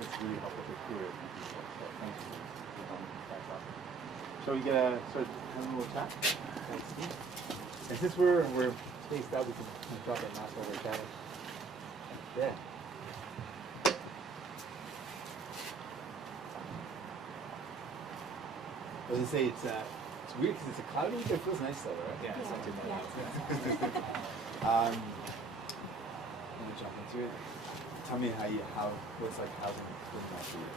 it's really helpful to hear it from people. So thank you for coming. That's awesome. So we get start having a little chat. Thanks, Steve. And since we're spaced out, we can drop our mask while we're chatting. Yeah. I was gonna say it's weird because it's a cloudy week, but it feels nice though, right? Yeah, it's not too bad. Let me jump into it. Tell me what's like housing in that for you?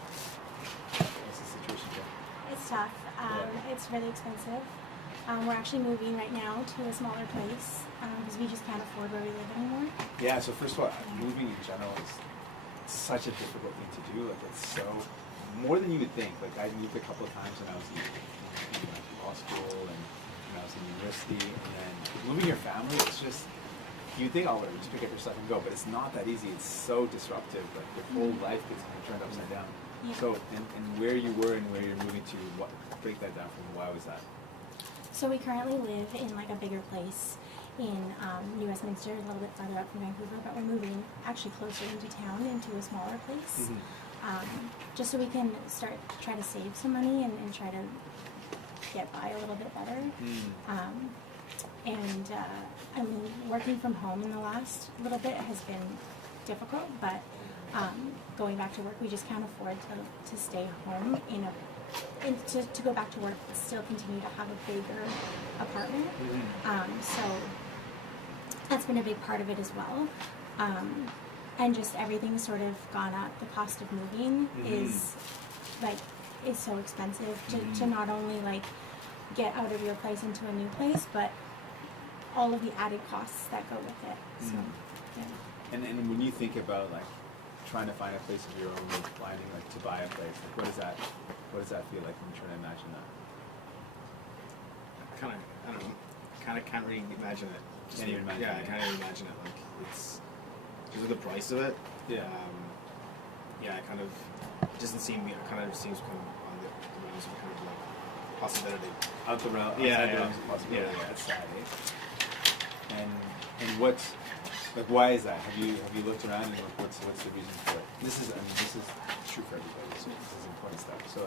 What's the situation there? It's tough. It's really expensive. We're actually moving right now to a smaller place because we just can't afford where we live anymore. Yeah, so first of all, moving in general is such a difficult thing to do. Like it's so more than you would think. Like I moved a couple of times when I was in law school and when I was in university, and then moving your family, it's just you think, oh, whatever, just pick up your stuff and go, but it's not that easy. It's so disruptive. Like your whole life gets kind of turned upside down. Yeah. So, and where you were and where you're moving to, break that down for me. Why was that? So we currently live in like a bigger place in New Westminster, a little bit farther up from Vancouver, but we're moving actually closer into town, into a smaller place, just so we can try to save some money and try to get by a little bit better. I mean, working from home in the last little bit has been difficult, but going back to work, we just can't afford to stay home and to go back to work but still continue to have a bigger apartment. So that's been a big part of it as well. And just everything's sort of gone up. The cost of moving is so expensive to not only like get out of your place into a new place, but all of the added costs that go with it. So, yeah. And when you think about like trying to find a place of your own, like planning like to buy a place, like what does that feel like when you're trying to imagine that? I don't know. Kind of can't really imagine it. Can't even imagine I it. can't even imagine it. Like it's because of the price of it. Yeah. It kind of doesn't seem. It kind of seems kind of on the realms of kind of like possibility. Out the realm. Yeah, the realms of possibility. yeah. That's sad. And what's like? Why is that? Have you looked around and what's the reason for it? This is true for everybody. So this is important stuff. So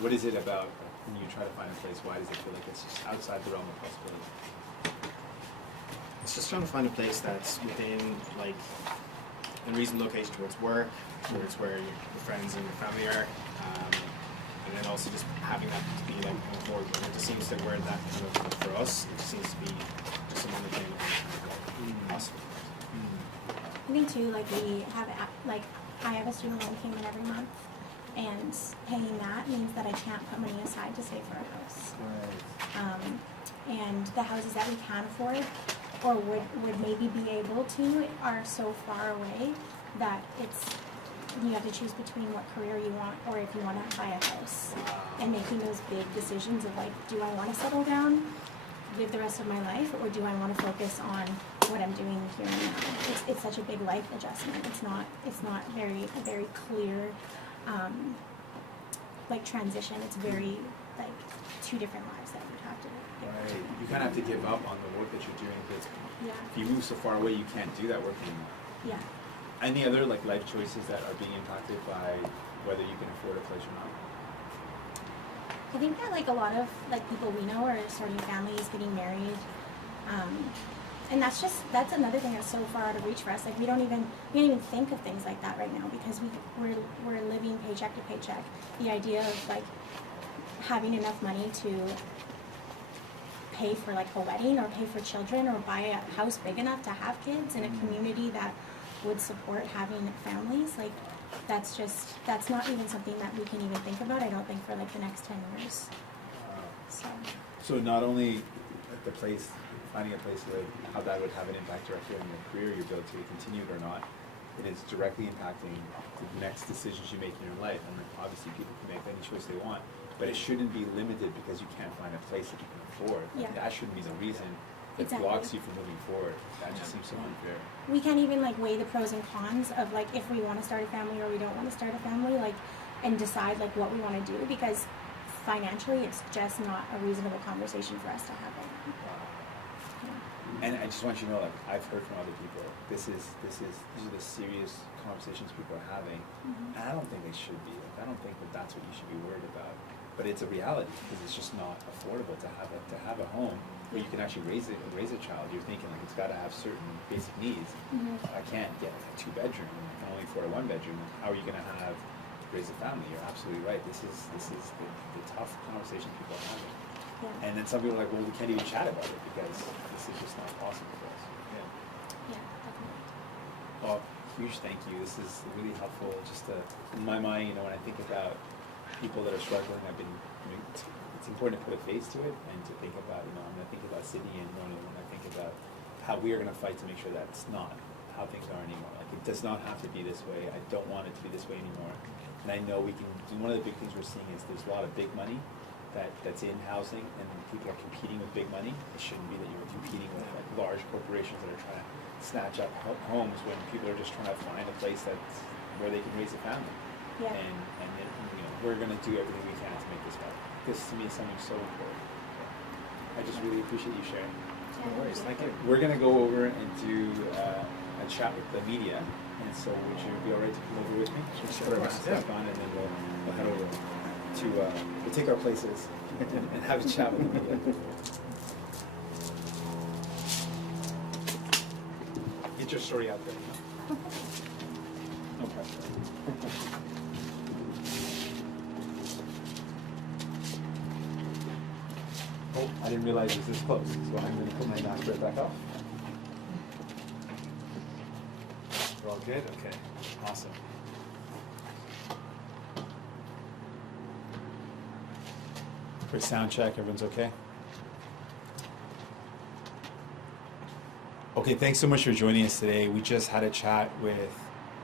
what is it about when you try to find a place? Why does it feel like it's just outside the realm of possibility? It's just trying to find a place that's within like a reasonable location towards work, towards where your friends and your family are, and then also just having that to be like affordable. And it just seems that we're that kind of, for us, it just seems to be just an unattainable possible. I think too, like we have, like I have a student loan payment every month, and paying that means that I can't put money aside to save for a house. Right. And the houses that we can afford, or would maybe be able to, are so far away that you have to choose between what career you want or if you want to buy a house. And making those big decisions of like, do I want to settle down, live the rest of my life, or do I want to focus on what I'm doing here and now? It's such a big life adjustment. It's not a very clear like transition. It's very like two different lives that you have to live. Right. You kind of have to give up on the work that you're doing because if you move so far away, you can't do that work anymore. Yeah. Any other like life choices that are being impacted by whether you can afford a place or not? I think that like a lot of like people we know are starting families, getting married, and that's another thing that's so far out of reach for us. Like we don't even think of things like that right now because we're living paycheck to paycheck. The idea of like having enough money to pay for like a wedding or pay for children or buy a house big enough to have kids in a community that would support having families, like that's not even something that we can even think about, I don't think, for like the next 10 years. So not only at the place, finding a place to live, how that would have an impact directly on your career, your ability to continue it or not, it is directly impacting the next decisions you make in your life. And obviously people can make any choice they want, but it shouldn't be limited because you can't find a place that you can afford. Like, that shouldn't be the reason it blocks you from moving forward. That just seems so unfair. We can't even like weigh the pros and cons of like if we want to start a family or we don't want to start a family, like, and decide like what we want to do, because financially it's just not a reasonable conversation for us to have right now. And I just want you to know, like, I've heard from other people, these are the serious conversations people are having, and I don't think they should be. Like, I don't think that that's what you should be worried about. But it's a reality because it's just not affordable to have a home where you can actually raise a child. You're thinking like it's got to have certain basic needs. I can't get like a 2-bedroom. I can only afford a 1-bedroom. How are you going to raise a family? You're absolutely right. This is the tough conversation people are having. Yeah. And then some people are like, well, we can't even chat about it because this is just not possible for us. Yeah, definitely. Well, huge thank you. This is really helpful. Just in my mind, you know, when I think about people that are struggling, it's important to put a face to it and to think about, you know, I'm going to think about Sydney and Ronan when I think about how we are going to fight to make sure that it's not how things are anymore. Like, it does not have to be this way. I don't want it to be this way anymore. And I know we can. One of the big things we're seeing is there's a lot of big money that's in housing, and people are competing with big money. It shouldn't be that you're competing with like large corporations that are trying to snatch up homes when people are just trying to find a place where they can raise a family. Yeah. And then, you know, we're going to do everything we can to make this happen. This to me is something so important. I just really appreciate you sharing. No worries, thank you. We're going to go over and do a chat with the media, and so would you be all right to come over with me? Just put our masks back on, and then we'll head over to we'll take our places and have a chat with the media. Get your story out there. No pressure. Oh, I didn't realize it was this close, so I'm going to put my mask right back off. We're all good? Okay, awesome. Quick sound check, everyone's okay? Okay, thanks so much for joining us today. We just had a chat with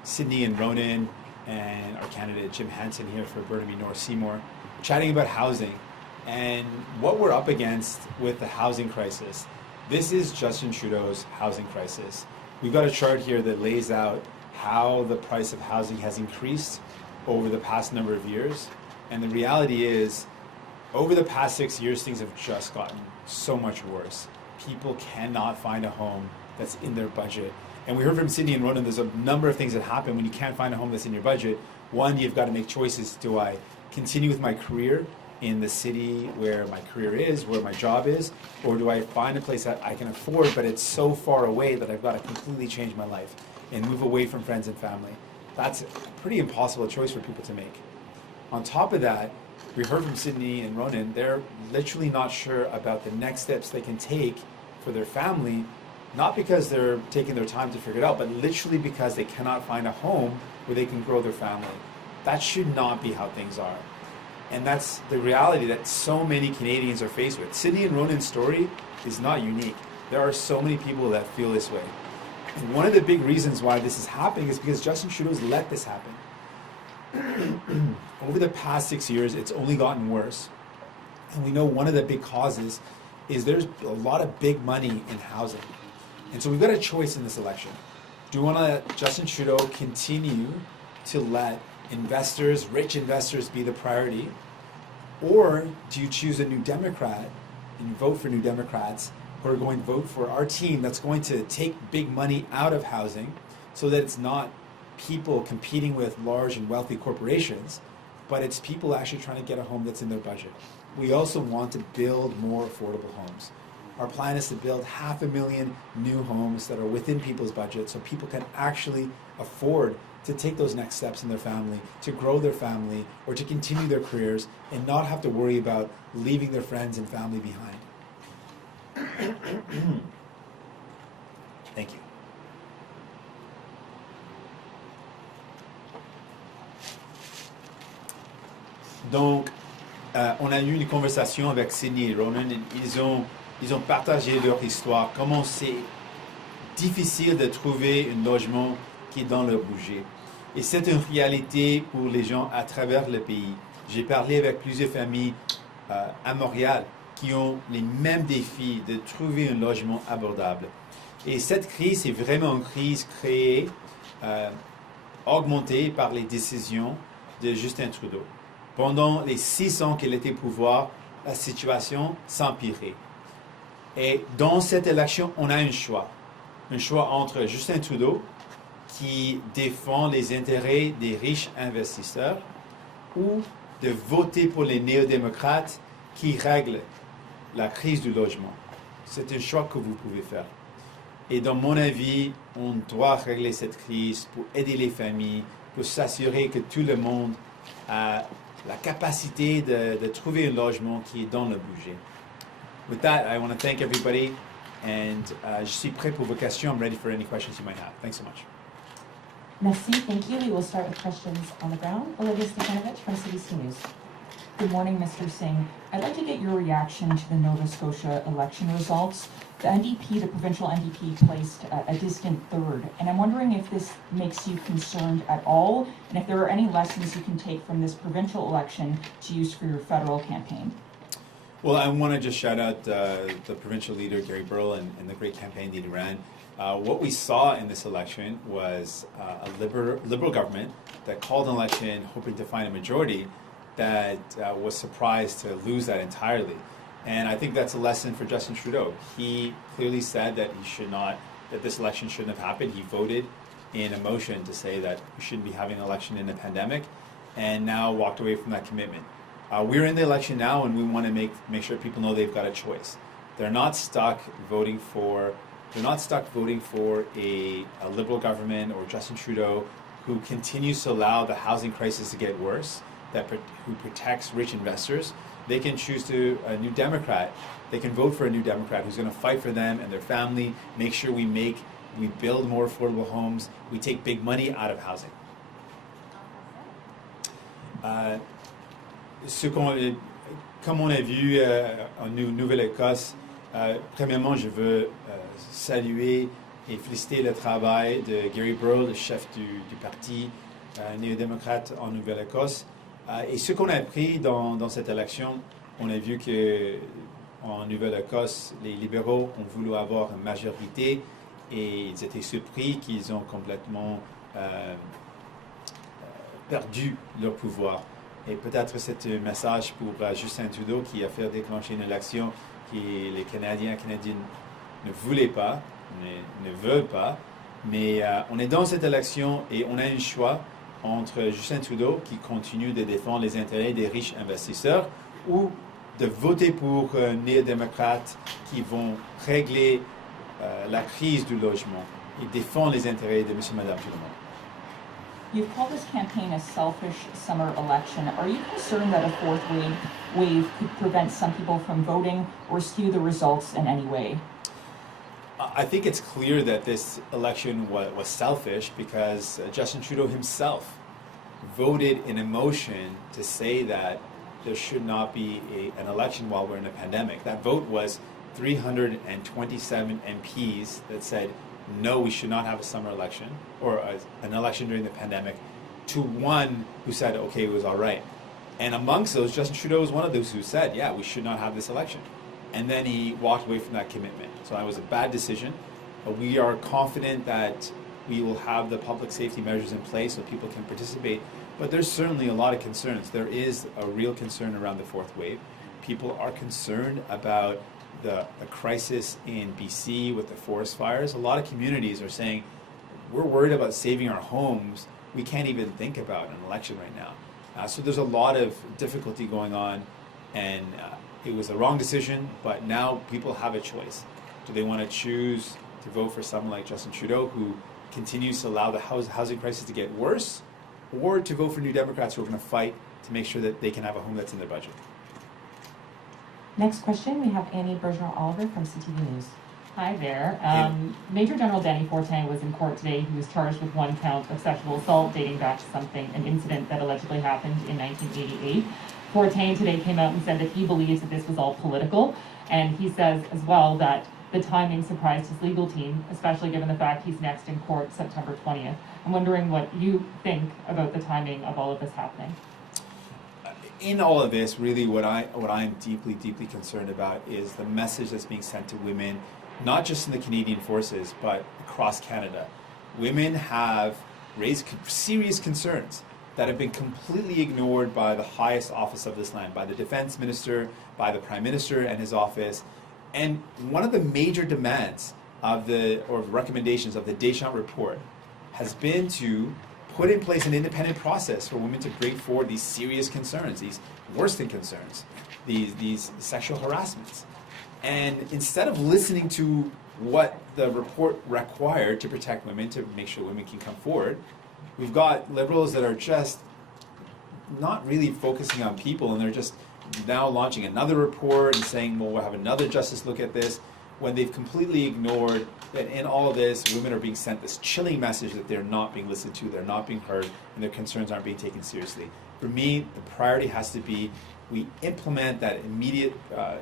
Sydney and Ronan and our candidate Jim Hansen here for Burnaby North Seymour, chatting about housing and what we're up against with the housing crisis. This is Justin Trudeau's housing crisis. We've got a chart here that lays out how the price of housing has increased over the past number of years. And the reality is, over the past 6 years, things have just gotten so much worse. People cannot find a home that's in their budget. And we heard from Sydney and Ronan, there's a number of things that happen when you can't find a home that's in your budget. One, you've got to make choices. Do I continue with my career in the city where my career is, where my job is, or do I find a place that I can afford, but it's so far away that I've got to completely change my life and move away from friends and family? That's a pretty impossible choice for people to make. On top of that, we heard from Sydney and Ronan, they're literally not sure about the next steps they can take for their family, not because they're taking their time to figure it out, but literally because they cannot find a home where they can grow their family. That should not be how things are. And that's the reality that so many Canadians are faced with. Sydney and Ronan's story is not unique. There are so many people that feel this way. And one of the big reasons why this is happening is because Justin Trudeau's let this happen. Over the past 6 years, it's only gotten worse. And we know one of the big causes is there's a lot of big money in housing. And so we've got a choice in this election. Do we want to let Justin Trudeau continue to let investors, rich investors, be the priority? Or do you choose a New Democrat and you vote for New Democrats who are going to vote for our team that's going to take big money out of housing so that it's not people competing with large and wealthy corporations, but it's people actually trying to get a home that's in their budget? We also want to build more affordable homes. Our plan is to build 500,000 new homes that are within people's budget so people can actually afford to take those next steps in their family, to grow their family, or to continue their careers and not have to worry about leaving their friends and family behind. Thank you. Donc, on a eu une conversation avec Sydney et Ronan. Ils ont partagé leur histoire, comment c'est difficile de trouver un logement qui est dans leur budget. Et c'est une réalité pour les gens à travers le pays. J'ai parlé avec plusieurs familles à Montréal qui ont les mêmes défis de trouver un logement abordable. Et cette crise est vraiment une crise créée, augmentée par les décisions de Justin Trudeau. Pendant les 6 ans qu'il était au pouvoir, la situation s'empirait. Et dans cette élection, on a un choix entre Justin Trudeau, qui défend les intérêts des riches investisseurs, ou de voter pour les néo-démocrates qui règlent la crise du logement. C'est un choix que vous pouvez faire. Et dans mon avis, on doit régler cette crise pour aider les familles, pour s'assurer que tout le monde a la capacité de trouver un logement qui est dans le budget. With that, I want to thank everybody, and je suis prêt pour vos questions. I'm ready for any questions you might have. Thanks so much. Merci, thank you. We will start with questions on the ground. Olivia Stepanovich from CBC News. Good morning, Mr. Singh. I'd like to get your reaction to the Nova Scotia election results. The NDP, the provincial NDP, placed a distant third, and I'm wondering if this makes you concerned at all, and if there are any lessons you can take from this provincial election to use for your federal campaign. Well, I want to just shout out the provincial leader, Gary Burl, and the great campaign that he ran. What we saw in this election was a liberal government that called an election hoping to find a majority that was surprised to lose that entirely. And I think that's a lesson for Justin Trudeau. He clearly said that that this election shouldn't have happened. He voted in a motion to say that we shouldn't be having an election in a pandemic, and now walked away from that commitment. We're in the election now, and we want to make sure people know they've got a choice. They're not stuck voting for a liberal government or Justin Trudeau who continues to allow the housing crisis to get worse, who protects rich investors. They can choose a new Democrat. They can vote for a new Democrat who's going to fight for them and their family, make sure we build more affordable homes, we take big money out of housing. Comme on a vu en Nouvelle-Écosse, premièrement, je veux saluer et féliciter le travail de Gary Burl, le chef du parti néo-démocrate en Nouvelle-Écosse. Et ce qu'on a appris dans cette élection, on a vu qu'en Nouvelle-Écosse, les libéraux ont voulu avoir une majorité et ils étaient surpris qu'ils ont complètement perdu leur pouvoir. Et peut-être c'est un message pour Justin Trudeau qui a fait déclencher une élection que les Canadiens et Canadiennes ne voulaient pas, ne veulent pas. Mais on est dans cette élection et on a un choix entre Justin Trudeau qui continue de défendre les intérêts des riches investisseurs ou de voter pour néo-démocrates qui vont régler la crise du logement et défendre les intérêts de monsieur et madame tout le monde. You've called this campaign a selfish summer election. Are you concerned that a fourth wave could prevent some people from voting or skew the results in any way? I think it's clear that this election was selfish because Justin Trudeau himself voted in a motion to say that there should not be an election while we're in a pandemic. That vote was 327 MPs that said, no, we should not have a summer election or an election during the pandemic, to one who said, okay, it was all right. And amongst those, Justin Trudeau was one of those who said, yeah, we should not have this election. And then he walked away from that commitment. So that was a bad decision. But we are confident that we will have the public safety measures in place so people can participate. But there's certainly a lot of concerns. There is a real concern around the fourth wave. People are concerned about the crisis in BC with the forest fires. A lot of communities are saying, we're worried about saving our homes. We can't even think about an election right now. So there's a lot of difficulty going on, and it was the wrong decision, but now people have a choice. Do they want to choose to vote for someone like Justin Trudeau, who continues to allow the housing crisis to get worse, or to vote for New Democrats who are going to fight to make sure that they can have a home that's in their budget? Next question, we have Annie Bergeron-Oliver from CTV News. Hi there. Major General Danny Fortin was in court today. He was charged with one count of sexual assault dating back to an incident that allegedly happened in 1988. Fortin today came out and said that he believes that this was all political, and he says as well that the timing surprised his legal team, especially given the fact he's next in court September 20th. I'm wondering what you think about the timing of all of this happening. In all of this, really what I'm deeply, deeply concerned about is the message that's being sent to women, not just in the Canadian Forces, but across Canada. Women have raised serious concerns that have been completely ignored by the highest office of this land, by the Defense Minister, by the Prime Minister and his office. And one of the major demands or recommendations of the Deschamps report has been to put in place an independent process for women to bring forward these serious concerns, these worsening concerns, these sexual harassments. And instead of listening to what the report required to protect women, to make sure women can come forward, we've got Liberals that are just not really focusing on people, and they're just now launching another report and saying, well, we'll have another justice look at this, when they've completely ignored that in all of this, women are being sent this chilling message that they're not being listened to, they're not being heard, and their concerns aren't being taken seriously. For me, the priority has to be we implement that immediate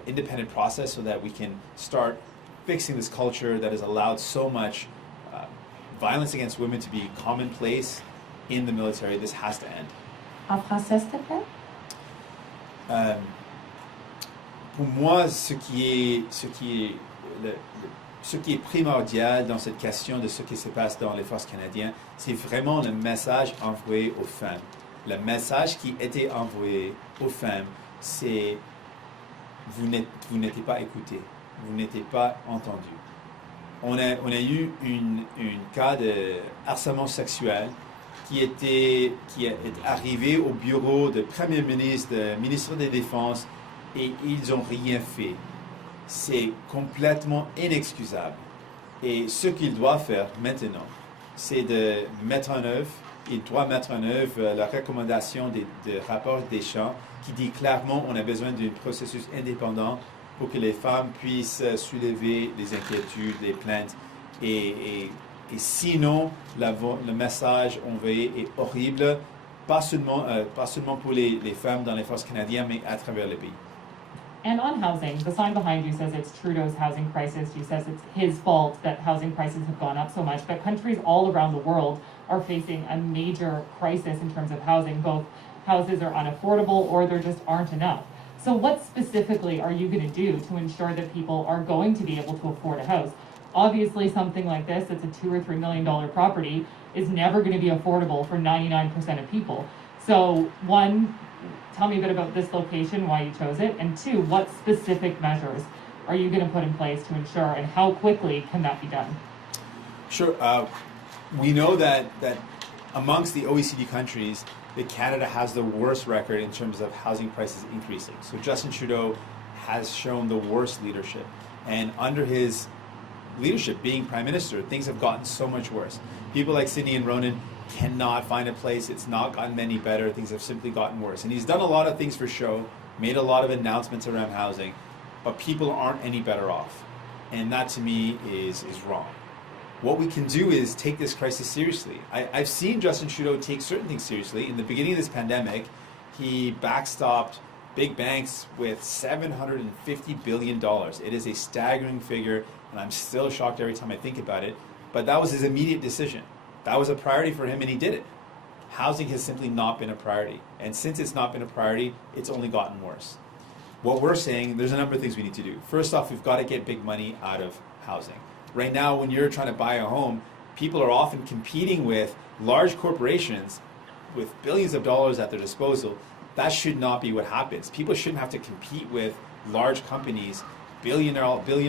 independent process so that we can start fixing this culture that has allowed so much violence against women to be commonplace in the military. This has to end. En français, s'il te plaît? Pour moi, ce qui est primordial dans cette question de ce qui se passe dans les forces canadiennes, c'est vraiment le message envoyé aux femmes. Le message qui était envoyé aux femmes, c'est vous n'êtes pas écoutés, vous n'êtes pas entendus. On a eu un cas de harcèlement sexuel qui est arrivé au bureau du Premier ministre, du ministre de la Défense, et ils n'ont rien fait. C'est complètement inexcusable. Et ce qu'il doit faire maintenant, c'est de mettre en œuvre, il doit mettre en œuvre la recommandation de rapport Deschamps qui dit clairement qu'on a besoin d'un processus indépendant pour que les femmes puissent soulever des inquiétudes, des plaintes. Et sinon, le message envoyé est horrible, pas seulement pour les femmes dans les forces canadiennes, mais à travers le pays. And on housing, the sign behind you says it's Trudeau's housing crisis. You says it's his fault that housing prices have gone up so much. But countries all around the world are facing a major crisis in terms of housing. Both houses are unaffordable or there just aren't enough. So what specifically are you going to do to ensure that people are going to be able to afford a house? Obviously, something like this, that's a $2 or $3 million property, is never going to be affordable for 99% of people. So one, tell me a bit about this location, why you chose it, and two, what specific measures are you going to put in place to ensure, and how quickly can that be done? Sure. We know that amongst the OECD countries, that Canada has the worst record in terms of housing prices increasing. So Justin Trudeau has shown the worst leadership. And under his leadership, being Prime Minister, things have gotten so much worse. People like Sydney and Ronan cannot find a place. It's not gotten any better. Things have simply gotten worse. And he's done a lot of things for show, made a lot of announcements around housing, but people aren't any better off. And that to me is wrong. What we can do is take this crisis seriously. I've seen Justin Trudeau take certain things seriously. In the beginning of this pandemic, he backstopped big banks with $750 billion. It is a staggering figure, and I'm still shocked every time I think about it. But that was his immediate decision. That was a priority for him, and he did it. Housing has simply not been a priority. And since it's not been a priority, it's only gotten worse. What we're saying, there's a number of things we need to do. First off, we've got to get big money out of housing. Right now, when you're trying to buy a home, people are often competing with large corporations with billions of dollars at their disposal. That should not be what happens. People shouldn't have to compete with large companies, billion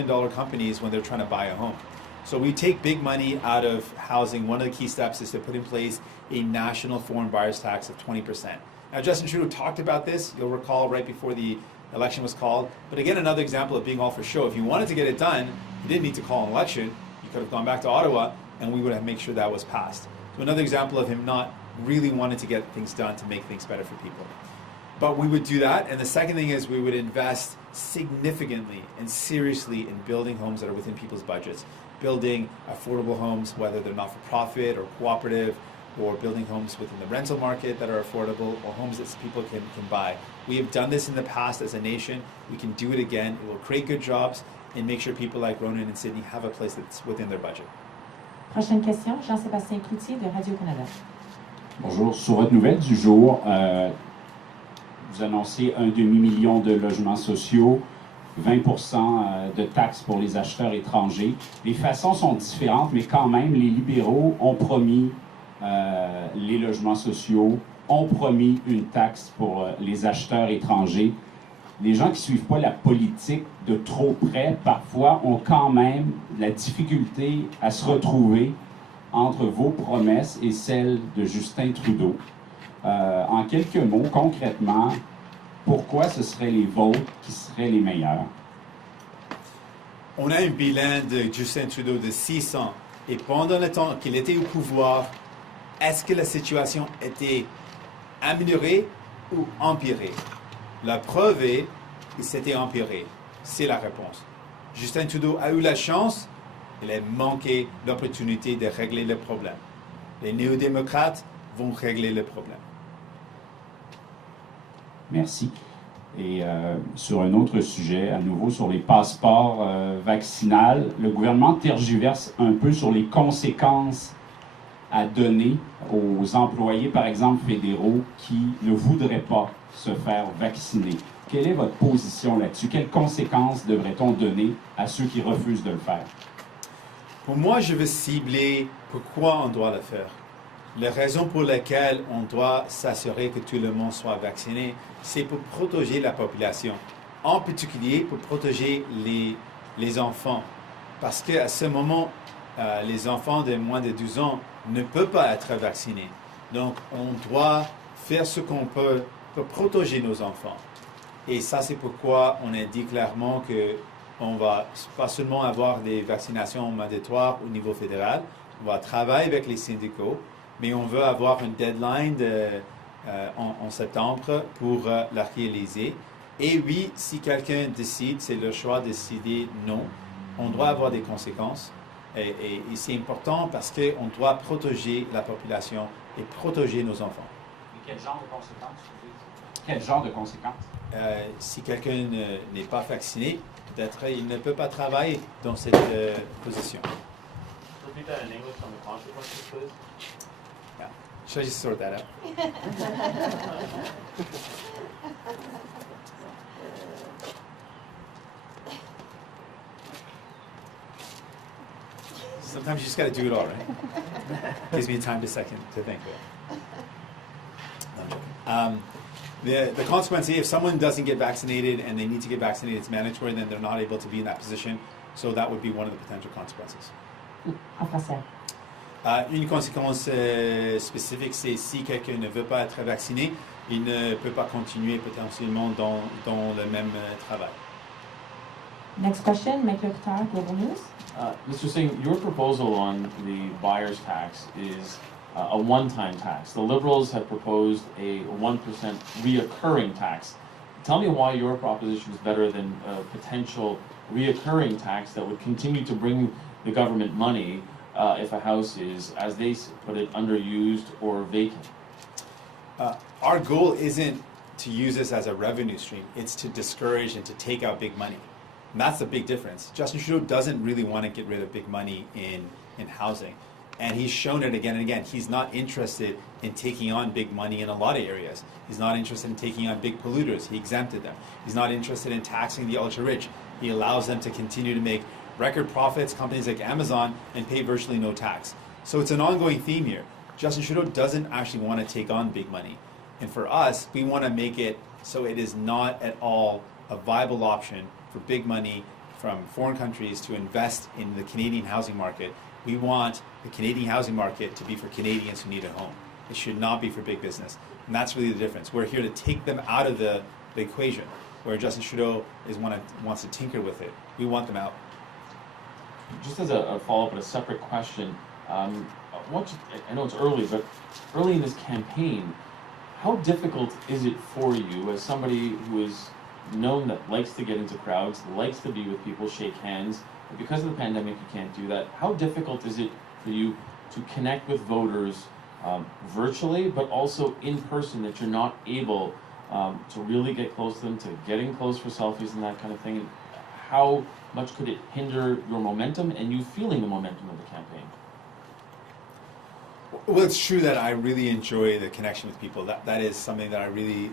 dollar companies, when they're trying to buy a home. So we take big money out of housing. One of the key steps is to put in place a national foreign buyers tax of 20%. Now, Justin Trudeau talked about this, you'll recall, right before the election was called. But again, another example of being all for show. If you wanted to get it done, you didn't need to call an election. You could have gone back to Ottawa, and we would have made sure that was passed. So another example of him not really wanting to get things done to make things better for people. But we would do that. And the second thing is we would invest significantly and seriously in building homes that are within people's budgets. Building affordable homes, whether they're not-for-profit or cooperative, or building homes within the rental market that are affordable, or homes that people can buy. We have done this in the past as a nation. We can do it again. It will create good jobs and make sure people like Ronan and Sydney have a place that's within their budget. Prochaine question, Jean-Sébastien Cloutier de Radio-Canada. Bonjour. Sur votre nouvelle du jour, vous annoncez 1,5 million de logements sociaux, 20% de taxes pour les acheteurs étrangers. Les façons sont différentes, mais quand même, les libéraux ont promis les logements sociaux, ont promis une taxe pour les acheteurs étrangers. les gens qui ne suivent pas la politique de trop près, parfois, ont quand même la difficulté à se retrouver entre vos promesses et celles de Justin Trudeau. En quelques mots, concrètement, pourquoi ce seraient les vôtres qui seraient les meilleurs? On a un bilan de Justin Trudeau de 6 ans. Et pendant le temps qu'il était au pouvoir, est-ce que la situation était améliorée ou empirée? La preuve est que c'était empiré. C'est la réponse. Justin Trudeau a eu la chance, il a manqué l'opportunité de régler le problème. Les néo-démocrates vont régler le problème. Merci. Et sur un autre sujet, à nouveau sur les passeports vaccinaux, le gouvernement tergiverse un peu sur les conséquences à donner aux employés, par exemple fédéraux, qui ne voudraient pas se faire vacciner. Quelle est votre position là-dessus? Quelles conséquences devrait-on donner à ceux qui refusent de le faire? Pour moi, je veux cibler pourquoi on doit le faire. La raison pour laquelle on doit s'assurer que tout le monde soit vacciné, c'est pour protéger la population. En particulier, pour protéger les enfants. Parce qu'à ce moment, les enfants de moins de 12 ans ne peuvent pas être vaccinés. Donc, on doit faire ce qu'on peut pour protéger nos enfants. Et ça, c'est pourquoi on a dit clairement qu'on va pas seulement avoir des vaccinations mandatoires au niveau fédéral, on va travailler avec les syndicats, mais on veut avoir une deadline en septembre pour la réaliser. Et oui, si quelqu'un décide, c'est le choix de décider non, on doit avoir des conséquences. Et c'est important parce qu'on doit protéger la population et protéger nos enfants. Et quel genre de conséquences? Quel genre de conséquences? Si quelqu'un n'est pas vacciné, peut-être il ne peut pas travailler dans cette position. Repeat that in English on the consequences, please. Yeah. Should I just sort that out? Sometimes you just got to do it all, right? Gives me time to think. The consequence, if someone doesn't get vaccinated and they need to get vaccinated, it's mandatory, then they're not able to be in that position. So that would be one of the potential consequences. En français. Une conséquence spécifique, c'est si quelqu'un ne veut pas être vacciné, il ne peut pas continuer potentiellement dans le même travail. Next question, Michael Qatar, Global News. Mr. Singh, your proposal on the buyer's tax is a one-time tax. The Liberals have proposed a 1% reoccurring tax. Tell me why your proposition is better than a potential reoccurring tax that would continue to bring the government money if a house is, as they put it, underused or vacant. Our goal isn't to use this as a revenue stream. It's to discourage and to take out big money. And that's the big difference. Justin Trudeau doesn't really want to get rid of big money in housing. And he's shown it again and again. He's not interested in taking on big money in a lot of areas. He's not interested in taking on big polluters. He exempted them. He's not interested in taxing the ultra-rich. He allows them to continue to make record profits, companies like Amazon, and pay virtually no tax. So it's an ongoing theme here. Justin Trudeau doesn't actually want to take on big money. And for us, we want to make it so it is not at all a viable option for big money from foreign countries to invest in the Canadian housing market. We want the Canadian housing market to be for Canadians who need a home. It should not be for big business. And that's really the difference. We're here to take them out of the equation, where Justin Trudeau wants to tinker with it. We want them out. Just as a follow-up and a separate question, I know it's early, but early in this campaign, how difficult is it for you as somebody who is known that likes to get into crowds, likes to be with people, shake hands, but because of the pandemic you can't do that? How difficult is it for you to connect with voters virtually, but also in person, that you're not able to really get close to them, to getting close for selfies and that kind of thing? And how much could it hinder your momentum and you feeling the momentum of the campaign? Well, it's true that I really enjoy the connection with people. That is something that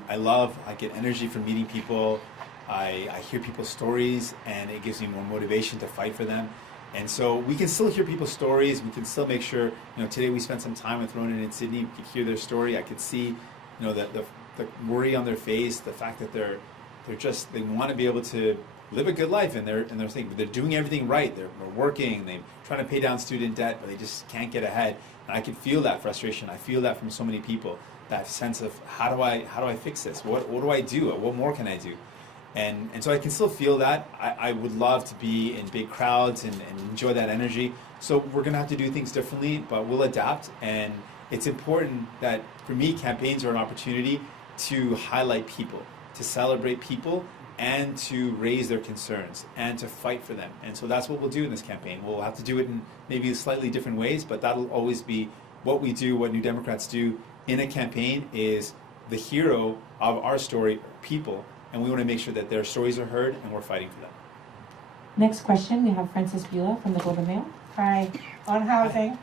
I love. I get energy from meeting people. I hear people's stories, and it gives me more motivation to fight for them. And so we can still hear people's stories. We can still make sure, today we spent some time with Ronan in Sydney. We could hear their story. I could see, the worry on their face, the fact that they're they want to be able to live a good life, and they're thinking they're doing everything right. They're working, they're trying to pay down student debt, but they just can't get ahead. And I can feel that frustration. I feel that from so many people. That sense of how do I fix this? What do I do? What more can I do? And so I can still feel that. I would love to be in big crowds and enjoy that energy. So we're gonna have to do things differently, but we'll adapt. And it's important that for me, campaigns are an opportunity to highlight people, to celebrate people, and to raise their concerns and to fight for them. And so that's what we'll do in this campaign. We'll have to do it in maybe slightly different ways, but that'll always be what we do, what New Democrats do in a campaign. Is the hero of our story people, and we want to make sure that their stories are heard and we're fighting for them. Next question, we have Frances Bula from the Globe and Mail. Hi, on housing.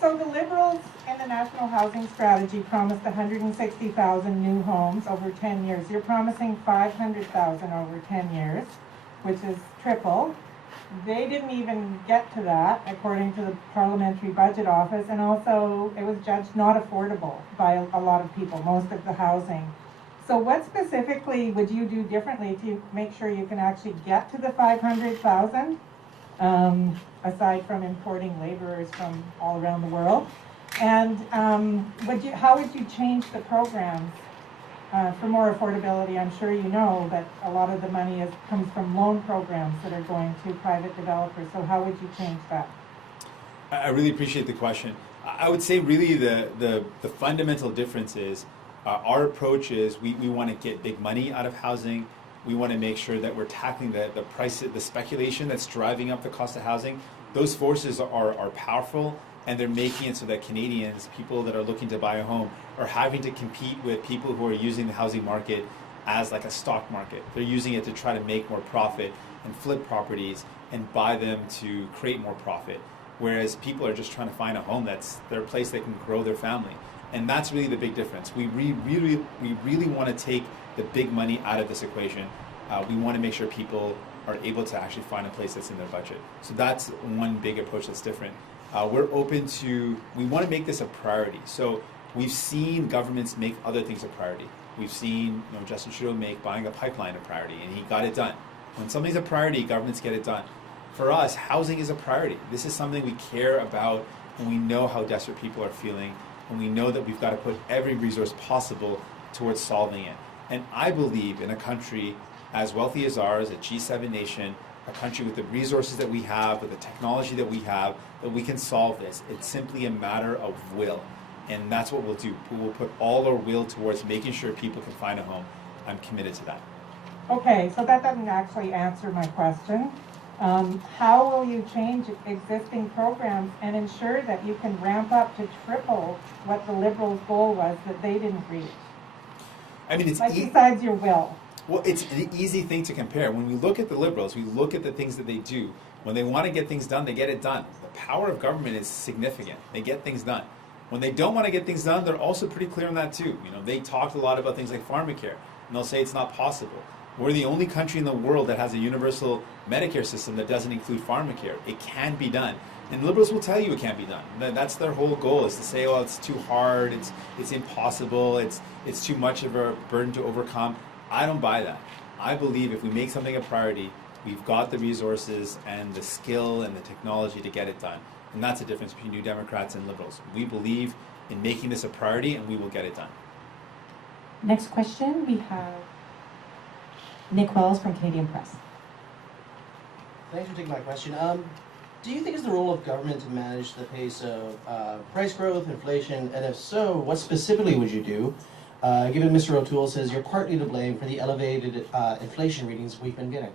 So the Liberals in the National Housing Strategy promised 160,000 new homes over 10 years. You're promising 500,000 over 10 years, which is triple. They didn't even get to that, according to the Parliamentary Budget Office, and also it was judged not affordable by a lot of people, most of the housing. So what specifically would you do differently to make sure you can actually get to the 500,000, aside from importing laborers from all around the world? And how would you change the programs for more affordability? I'm sure you know that a lot of the money comes from loan programs that are going to private developers. So how would you change that? I really appreciate the question. I would say really the fundamental difference is our approach is we want to get big money out of housing. We want to make sure that we're tackling the price, the speculation that's driving up the cost of housing. Those forces are powerful, and they're making it so that Canadians, people that are looking to buy a home, are having to compete with people who are using the housing market as like a stock market. They're using it to try to make more profit and flip properties and buy them to create more profit. Whereas people are just trying to find a home that's their place they can grow their family. And that's really the big difference. We really want to take the big money out of this equation. We want to make sure people are able to actually find a place that's in their budget. So that's one big approach that's different. We're open to, we want to make this a priority. So we've seen governments make other things a priority. We've seen Justin Trudeau make buying a pipeline a priority, and he got it done. When something's a priority, governments get it done. For us, housing is a priority. This is something we care about, and we know how desperate people are feeling, and we know that we've got to put every resource possible towards solving it. And I believe in a country as wealthy as ours, a G7 nation, a country with the resources that we have, with the technology that we have, that we can solve this. It's simply a matter of will. And that's what we'll do. We will put all our will towards making sure people can find a home. I'm committed to that. Okay, so that doesn't actually answer my question. How will you change existing programs and ensure that you can ramp up to triple what the Liberals' goal was that they didn't reach? I mean, it's besides your will. Well, it's an easy thing to compare. When we look at the Liberals, we look at the things that they do. When they want to get things done, they get it done. The power of government is significant. They get things done. When they don't want to get things done, they're also pretty clear on that too. They talked a lot about things like pharmacare, and they'll say it's not possible. We're the only country in the world that has a universal Medicare system that doesn't include pharmacare. It can be done. And Liberals will tell you it can't be done. That's their whole goal, is to say, oh, it's too hard, it's impossible, it's too much of a burden to overcome. I don't buy that. I believe if we make something a priority, we've got the resources and the skill and the technology to get it done. And that's the difference between New Democrats and Liberals. We believe in making this a priority, and we will get it done. Next question, we have Nick Wells from Canadian Press. Thanks for taking my question. Do you think it's the role of government to manage the pace of price growth, inflation, and if so, what specifically would you do? Given Mr. O'Toole says you're partly to blame for the elevated inflation readings we've been getting.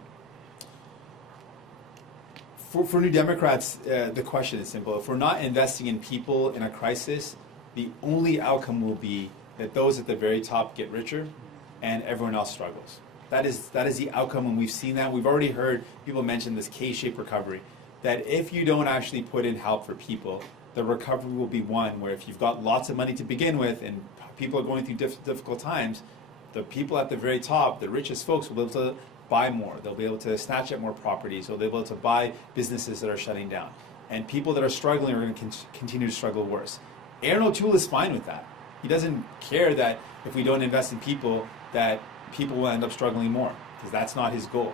For New Democrats, the question is simple. If we're not investing in people in a crisis, the only outcome will be that those at the very top get richer and everyone else struggles. That is the outcome, and we've seen that. We've already heard people mention this K-shaped recovery, that if you don't actually put in help for people, the recovery will be one where if you've got lots of money to begin with and people are going through difficult times, the people at the very top, the richest folks, will be able to buy more. They'll be able to snatch at more properties. They'll be able to buy businesses that are shutting down. And people that are struggling are going to continue to struggle worse. Aaron O'Toole is fine with that. He doesn't care that if we don't invest in people, that people will end up struggling more because that's not his goal.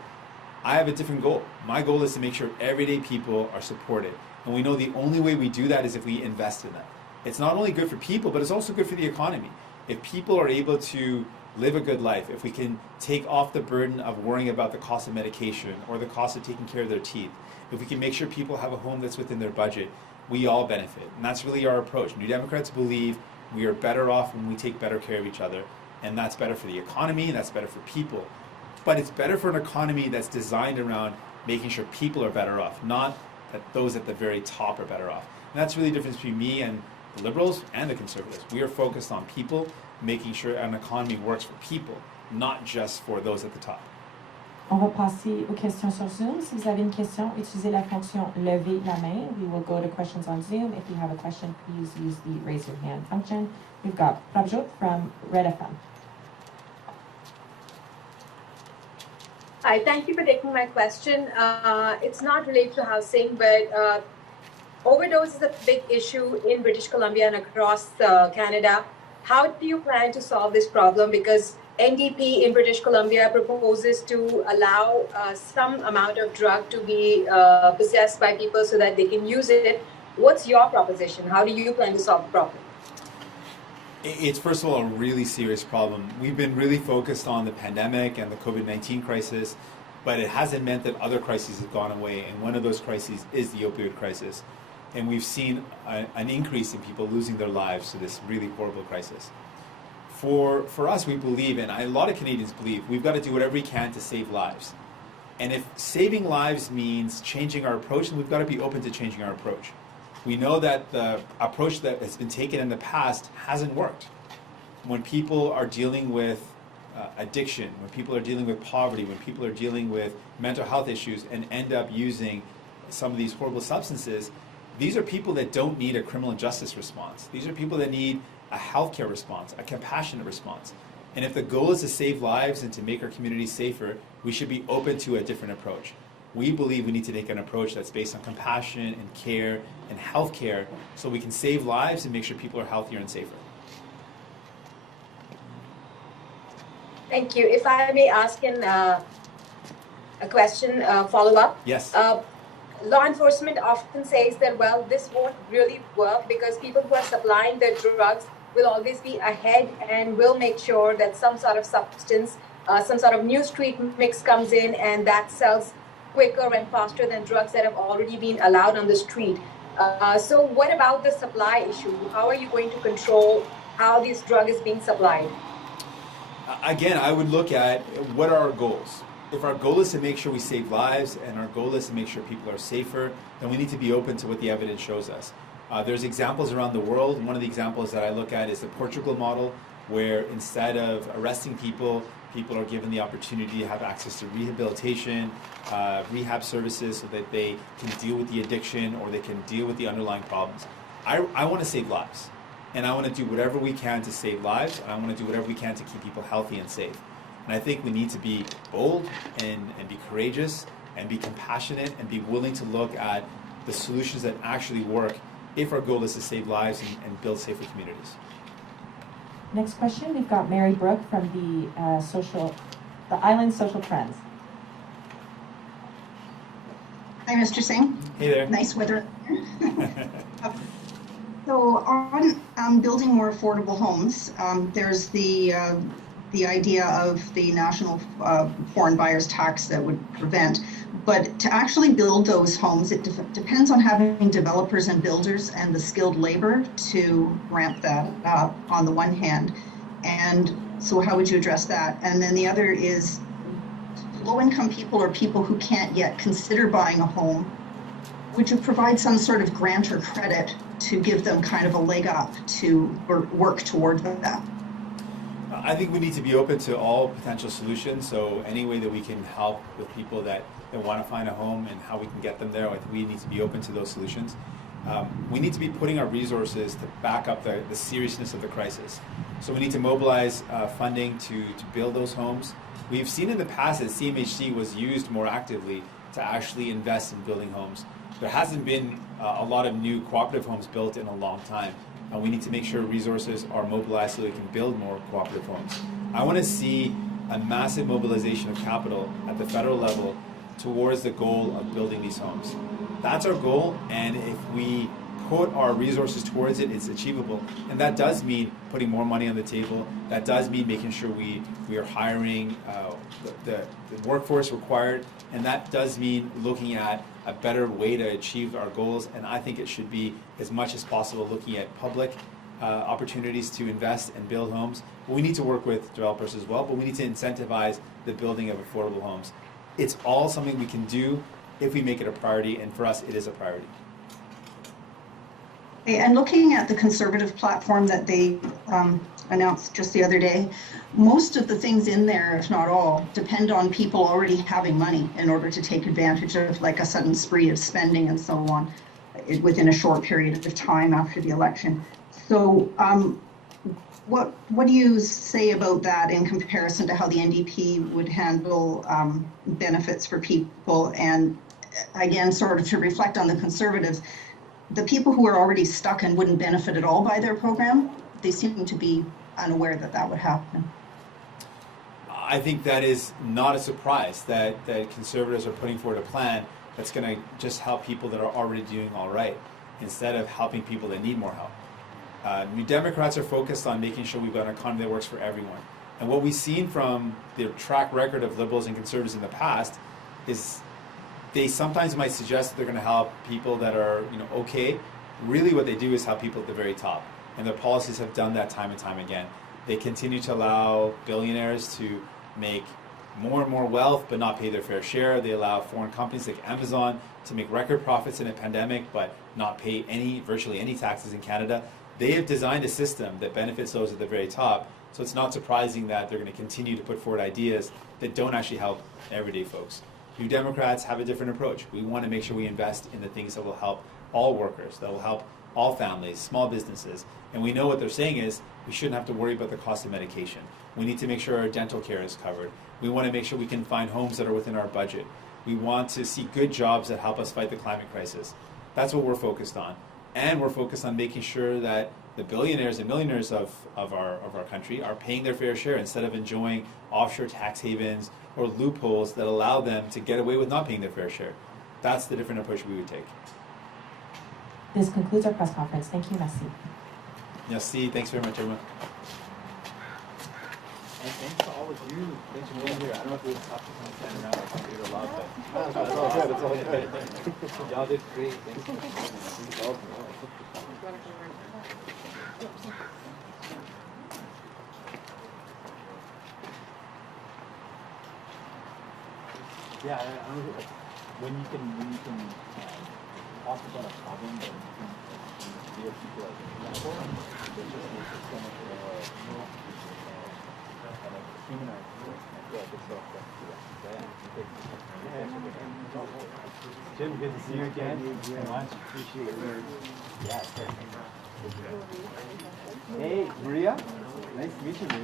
I have a different goal. My goal is to make sure everyday people are supported. And we know the only way we do that is if we invest in them. It's not only good for people, but it's also good for the economy. If people are able to live a good life, if we can take off the burden of worrying about the cost of medication or the cost of taking care of their teeth, if we can make sure people have a home that's within their budget, we all benefit. And that's really our approach. New Democrats believe we are better off when we take better care of each other. And that's better for the economy, and that's better for people. But it's better for an economy that's designed around making sure people are better off, not that those at the very top are better off. And that's really the difference between me and the Liberals and the Conservatives. We are focused on people, making sure an economy works for people, not just for those at the top. On va passer aux questions sur Zoom. Si vous avez une question, utilisez la fonction lever la main. We will go to questions on Zoom. If you have a question, please use the raise your hand function. We've got Prabjot from Red FM. Hi, thank you for taking my question. It's not related to housing, but overdose is a big issue in British Columbia and across Canada. How do you plan to solve this problem? Because NDP in British Columbia proposes to allow some amount of drug to be possessed by people so that they can use it. What's your proposition? How do you plan to solve the problem? It's, first of all, a really serious problem. We've been really focused on the pandemic and the COVID-19 crisis, but it hasn't meant that other crises have gone away, and one of those crises is the opioid crisis. And we've seen an increase in people losing their lives to this really horrible crisis. For us, we believe, and a lot of Canadians believe, we've got to do whatever we can to save lives. And if saving lives means changing our approach, then we've got to be open to changing our approach. We know that the approach that has been taken in the past hasn't worked. When people are dealing with addiction, when people are dealing with poverty, when people are dealing with mental health issues and end up using some of these horrible substances, these are people that don't need a criminal justice response. These are people that need a healthcare response, a compassionate response. And if the goal is to save lives and to make our communities safer, we should be open to a different approach. We believe we need to take an approach that's based on compassion and care and healthcare so we can save lives and make sure people are healthier and safer. Thank you. If I may ask a question, follow-up. Yes. Law enforcement often says that, well, this won't really work because people who are supplying the drugs will always be ahead and will make sure that some sort of substance, some sort of new street mix comes in and that sells quicker and faster than drugs that have already been allowed on the street. So what about the supply issue? How are you going to control how this drug is being supplied? Again, I would look at what are our goals. If our goal is to make sure we save lives and our goal is to make sure people are safer, then we need to be open to what the evidence shows us. There's examples around the world. One of the examples that I look at is the Portugal model, where instead of arresting people, people are given the opportunity to have access to rehabilitation, rehab services so that they can deal with the addiction or they can deal with the underlying problems. I want to save lives, and I want to do whatever we can to save lives, and I want to do whatever we can to keep people healthy and safe. And I think we need to be bold and be courageous and be compassionate and be willing to look at the solutions that actually work if our goal is to save lives and build safer communities. Next question, we've got Mary Brooke from the Island Social Trends. Hi, Mr. Singh. Hey there. Nice weather. So on building more affordable homes, there's the idea of the national foreign buyers tax that would prevent. But to actually build those homes, it depends on having developers and builders and the skilled labor to ramp that up on the one hand. And so how would you address that? And then the other is low-income people or people who can't yet consider buying a home. Would you provide some sort of grant or credit to give them kind of a leg up to work toward that? I think we need to be open to all potential solutions. So any way that we can help with people that want to find a home and how we can get them there, I think we need to be open to those solutions. We need to be putting our resources to back up the seriousness of the crisis. So we need to mobilize funding to build those homes. We've seen in the past that CMHC was used more actively to actually invest in building homes. There hasn't been a lot of new cooperative homes built in a long time. And we need to make sure resources are mobilized so we can build more cooperative homes. I want to see a massive mobilization of capital at the federal level towards the goal of building these homes. That's our goal, and if we put our resources towards it, it's achievable. And that does mean putting more money on the table. That does mean making sure we are hiring the workforce required. And that does mean looking at a better way to achieve our goals. And I think it should be, as much as possible, looking at public opportunities to invest and build homes. We need to work with developers as well, but we need to incentivize the building of affordable homes. It's all something we can do if we make it a priority, and for us, it is a priority. And looking at the Conservative platform that they announced just the other day, most of the things in there, if not all, depend on people already having money in order to take advantage of like a sudden spree of spending and so on within a short period of time after the election. So what do you say about that in comparison to how the NDP would handle benefits for people? And again, sort of to reflect on the Conservatives, the people who are already stuck and wouldn't benefit at all by their program, they seem to be unaware that that would happen. I think that is not a surprise that Conservatives are putting forward a plan that's going to just help people that are already doing all right, instead of helping people that need more help. New Democrats are focused on making sure we've got an economy that works for everyone. And what we've seen from the track record of Liberals and Conservatives in the past is they sometimes might suggest that they're going to help people that are, okay. Really what they do is help people at the very top. And their policies have done that time and time again. They continue to allow billionaires to make more and more wealth but not pay their fair share. They allow foreign companies like Amazon to make record profits in a pandemic but not pay virtually any taxes in Canada. They have designed a system that benefits those at the very top. So it's not surprising that they're going to continue to put forward ideas that don't actually help everyday folks. New Democrats have a different approach. We want to make sure we invest in the things that will help all workers, that will help all families, small businesses. And we know what they're saying is we shouldn't have to worry about the cost of medication. We need to make sure our dental care is covered. We want to make sure we can find homes that are within our budget. We want to see good jobs that help us fight the climate crisis. That's what we're focused on. And we're focused on making sure that the billionaires and millionaires of our country are paying their fair share instead of enjoying offshore tax havens or loopholes that allow them to get away with not paying their fair share. That's the different approach we would take. This concludes our press conference. Thank you, Merci. Merci. Thanks very much, everyone. And thanks to all of you. Thanks for being here. I don't know if it was tough to stand around. I can't do it a lot, but it's all good. It's all good. Y'all did great. Thanks. Yeah, I don't know, when you can talk about a problem that you can deal with people as an example, there's just makes it so much more humanized. I feel like it's so effective. Jim, good to see you again. Thank you very much. Appreciate it. Yeah, it's great. Hey, Maria. Nice to meet you, Maria.